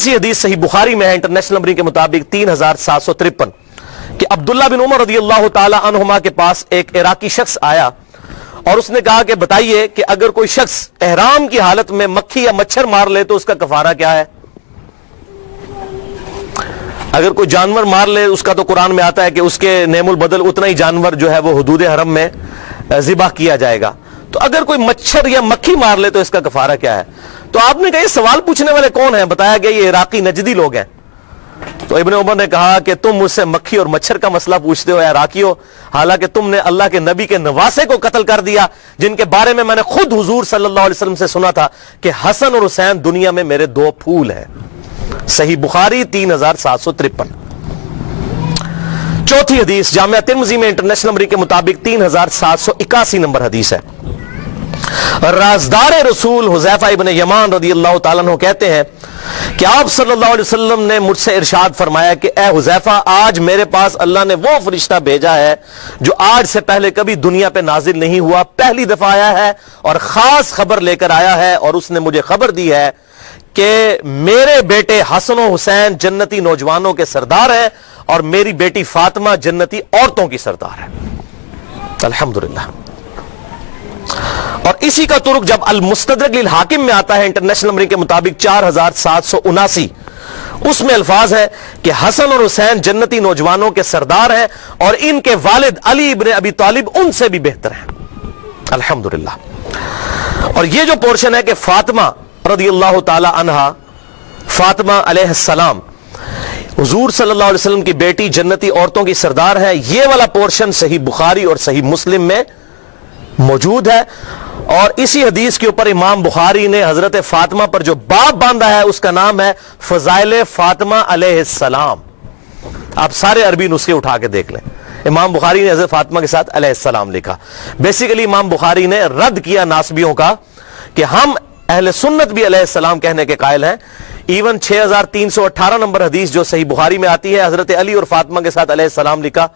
इसी हदीस सही बुखारी में है, इंटरनेशनल नंबरिंग के मुताबिक 3753, कि अब्दुल्ला बिन उमर रज़ी अल्लाह ताला अन्हुमा के पास एक इराकी शख्स आया और उसने कहा कि बताइए कि अगर कोई शख्स एहराम की हालत में मक्खी या मच्छर मार ले तो उसका कफारा क्या है। अगर कोई जानवर मार ले, उसका तो कुरान में आता है कि उसके नेमुल बदल उतना ही जानवर जो है वो हुदूद हरम में ज़िबा किया जाएगा। तो अगर कोई मच्छर या मक्खी मार ले तो इसका कफारा क्या है। तो आपने कहा ये सवाल पूछने वाले कौन हैं, बताया गया ये इराकी नजदी लोग हैं। तो इब्ने उमर ने कहा कि तुम मुझसे मक्खी और मच्छर का मसला पूछते हो या इराकियों, हालांकि तुमने अल्लाह के नबी के नवासे को कत्ल कर दिया, जिनके बारे में मैंने खुद हुजूर सल्लल्लाहु अलैहि वसल्लम से सुना था कि हसन और हुसैन दुनिया में मेरे दो फूल हैं। सही बुखारी 3753। चौथी हदीस जामिया तिर्मिज़ी में इंटरनेशनल नंबर के मुताबिक 3781 नंबर हदीस है। राज़दार रसूल हुज़ैफा इब्न यमान रज़ियल्लाहु ताला अन्हु कहते हैं कि आप सल्लल्लाहु अलैहि वसल्लम ने मुझसे इरशाद फरमाया कि ए हुज़ैफा, आज मेरे पास अल्लाह ने वो फरिश्ता भेजा है जो आज से पहले कभी दुनिया पे नाजिल नहीं हुआ, पहली दफा आया है और खास खबर लेकर आया है। और उसने मुझे खबर दी है कि मेरे बेटे हसन और हुसैन जन्नती नौजवानों के सरदार हैं और मेरी बेटी फातिमा जन्नती औरतों की सरदार है। अल्हम्दुलिल्लाह। और इसी का तुरुक जब अल मुस्तदरक लिल हाकिम में आता है, इंटरनेशनल नंबर के मुताबिक 4779, उसमें अल्फाज है कि हसन और हुसैन जन्नती नौजवानों के सरदार हैं और इनके वालिद अली इब्न अबी तालिब उनसे भी बेहतर हैं। अल्हम्दुलिल्लाह। और ये जो पोर्शन है कि फातिमा रज़ियल्लाहु ताला अन्हा, फातिमा अलैहिस्सलाम हुजूर सल्लल्लाहु अलैहि वसल्लम की बेटी जन्नती औरतों की सरदार है, ये वाला पोर्शन सही बुखारी और सही मुस्लिम में मौजूद है। और इसी हदीस के ऊपर इमाम बुखारी ने हजरत फातिमा पर जो बाब बांधा है उसका नाम है फजाइल फातिमा अलैहिस्सलाम। आप सारे अरबी नुस्खे उठा के देख लें, इमाम बुखारी ने हजरत फातिमा के साथ अलैहिस्सलाम लिखा। बेसिकली इमाम बुखारी ने रद्द किया नासबियों का कि हम अहले सुन्नत भी अलैहिस्सलाम कहने के कायल हैं। इवन 6318 नंबर हदीस जो सही बुखारी में आती है, हजरत अली और फातिमा के साथ अलैहिस्सलाम लिखा,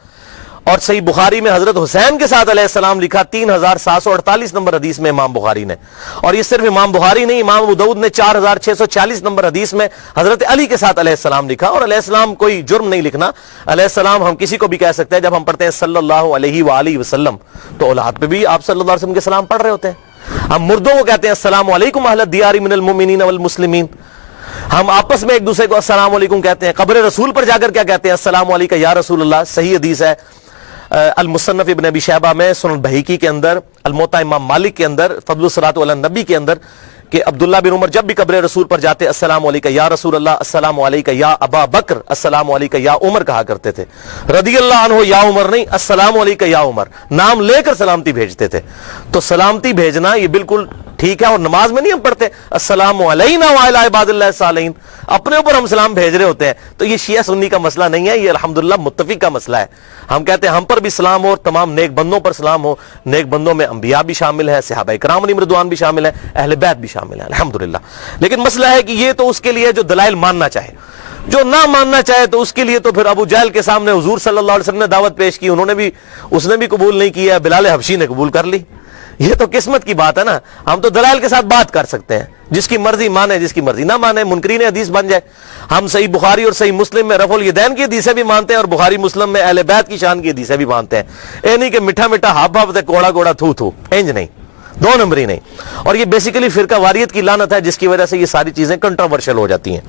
और सही बुखारी में हजरत हुसैन के साथ अलैहिस्सलाम लिखा 3748 नंबर हदीस में इमाम बुखारी ने। और ये सिर्फ इमाम बुखारी नहीं, इमाम अबू दाऊद ने 4640 नंबर हदीस में हजरत अली के साथ अलैहिस्सलाम लिखा। और अलैहिस्सलाम कोई जुर्म नहीं लिखना, अलैहिस्सलाम हम किसी को भी कह सकते हैं। जब हम पढ़ते हैं सल्लल्लाहु अलैहि वसल्लम तो औलाद पे भी आप सल्लल्लाहु अलैहि वसल्लम के सलाम पढ़ रहे होते हैं। हम मुर्दों को कहते हैं अस्सलामु अलैकुम अहलद दियारी मिनल मुमिनीन वल मुस्लिमीन। हम आपस में एक दूसरे को अस्सलामु अलैकुम कहते हैं। कब्र रसूल पर जाकर क्या कहते हैं? अस्सलामु अलैका या रसूल अल्लाह। सही हदीस है अल मुसन्नफ इब्न अबी शैबा में, सुनन बहीकी के अंदर, अल मुत्ता इमाम मालिक के अंदर, फज़लुस सलात अला नबी के अंदर, कि अब्दुल्ला बिन उमर जब भी कब्र रसूल पर जाते अस्सलामु अलैका या रसूल अल्लाह, अस्सलामु अलैका या अबा बकर, अस्सलामु अलैका या उमर कहा करते थे। रदियल्लाहु अन्हु या उमर नहीं, अस्सलामु अलैका या उमर, नाम लेकर सलामती भेजते थे। तो सलामती भेजना ये बिल्कुल ठीक है। और नमाज में नहीं हम पढ़ते अस्सलामु अलैना व अला इबादिल्लाह सालिहीन, अपने ऊपर हम सलाम भेज रहे होते हैं। तो ये शिया सुन्नी का मसला नहीं है, ये अल्हम्दुलिल्लाह मुत्तफिक का मसला है। हम कहते हैं हम पर भी सलाम हो और तमाम नेक बंदों पर सलाम हो। नेक बंदों में अंबिया भी शामिल है, सहाबा किराम अलैहिम रिदवान भी शामिल है, अहले बैत भी शामिल है, अल्हम्दुलिल्लाह। लेकिन मसला है कि ये तो उसके लिए जो दलाइल मानना चाहे, जो ना मानना चाहे तो उसके लिए तो फिर अबू जहल के सामने हुजूर सल्लल्लाहु अलैहि वसल्लम ने दावत पेश की, उसने भी कबूल नहीं किया, बिलाल हबशी ने कबूल कर ली। ये तो किस्मत की बात है ना। हम तो दलाइल के साथ बात कर सकते हैं, जिसकी मर्जी माने जिसकी मर्जी ना माने, मुनकरीन हदीस बन जाए। हम सही बुखारी और सही मुस्लिम में रफुल यदैन की हदीसें भी मानते हैं और बुखारी मुस्लिम में अहले बैत की शान की हदीसें भी मानते हैं। ए नहीं कि मिठा मिठा हाफ हाफ कोड़ा कोड़ा थू थू, इंज नहीं, दो नंबरी नहीं। और ये बेसिकली फिरका वारियत की लानत है, जिसकी वजह से ये सारी चीजें कंट्रोवर्शियल हो जाती हैं।